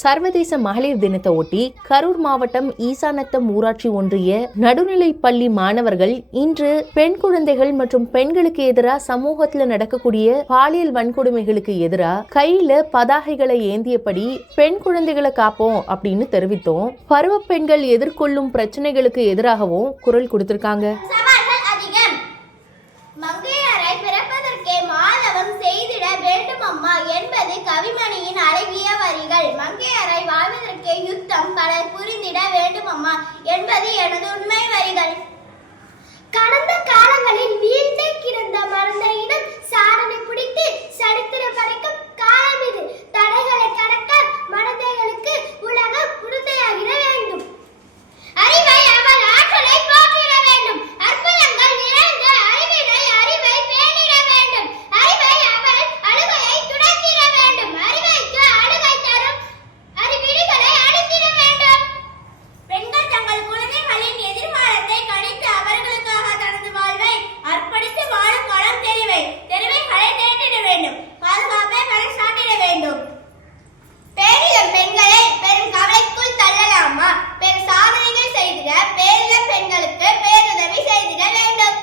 சர்வதேச மகளிர் தினத்தை ஒட்டி கரூர் மாவட்டம் ஈசானத்தம் ஊராட்சி ஒன்றிய நடுநிலைப் பள்ளி மாணவர்கள் இன்று பெண் குழந்தைகள் மற்றும் பெண்களுக்கு எதிராக சமூகத்துல நடக்கக்கூடிய பாலியல் வன்கொடுமைகளுக்கு எதிராக கையில பதாகைகளை ஏந்தியபடி பெண் குழந்தைகளை காப்போம் அப்படின்னு தெரிவித்தோம். பருவ பெண்கள் எதிர்கொள்ளும் பிரச்சனைகளுக்கு எதிராகவும் குரல் கொடுத்திருக்காங்க. என்பது கவிமணியின் அழகிய வரிகள். மங்கையரை வாழ்வதற்கே யுத்தம் பலர் புரிந்திட வேண்டும் அம்மா என்பது எனது உண்மை வரிகள். கடந்த காலங்களில் வீழ்ந்தே கிடந்த மறந்த இனம் சாதனை பிடித்து சரித்திர படைக்க